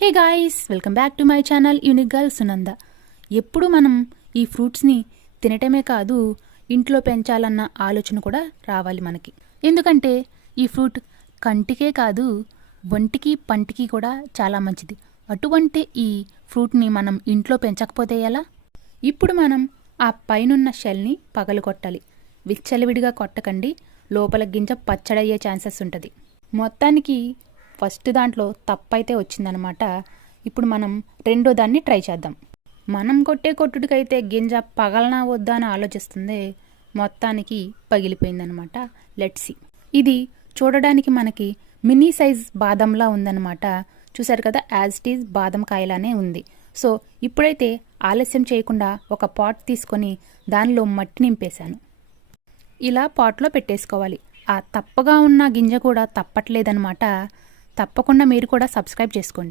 Hey guys welcome back to my channel unique girl Sunanda. ఎప్పుడు మనం ఈ ఫ్రూట్స్ని తినటమే కాదు ఇంట్లో పెంచాలన్న ఆలోచన కూడా రావాలి మనకి. ఎందుకంటే ఈ ఫ్రూట్ కంటికే కాదు ఒంటికి పంటికి కూడా చాలా మంచిది. అటువంటి ఈ ఫ్రూట్ని మనం ఇంట్లో పెంచకపోతే ఎలా? ఇప్పుడు మనం ఆ పైనున్న షెల్ని పగలగొట్టాలి. విచ్చలవిడిగా కొట్టకండి. లోపల గింజ పచ్చడయ్యే ఛాన్సెస్ ఉంటుంది. మొత్తానికి ఫస్ట్ దాంట్లో తప్పైతే వచ్చిందనమాట. ఇప్పుడు మనం రెండో దాన్ని ట్రై చేద్దాం. మనం కొట్టే కొట్టుడికైతే గింజ పగలనా వద్దా అని ఆలోచిస్తుంది మొత్తానికి పగిలిపోయిందనమాట. లెట్సి ఇది చూడడానికి మనకి మినీ సైజ్ బాదంలా ఉందన్నమాట చూసారు కదా యాజ్ ఇట్ ఈజ్ బాదం కాయలానే ఉంది. సో ఇప్పుడైతే ఆలస్యం చేయకుండా ఒక పాట్ తీసుకొని దానిలో మట్టి నింపేశాను. ఇలా పాట్లో పెట్టేసుకోవాలి. ఆ తప్పగా ఉన్న గింజ కూడా తప్పట్లేదనమాట. తప్పకుండా మీరు కూడా సబ్స్క్రైబ్ చేసుకోండి.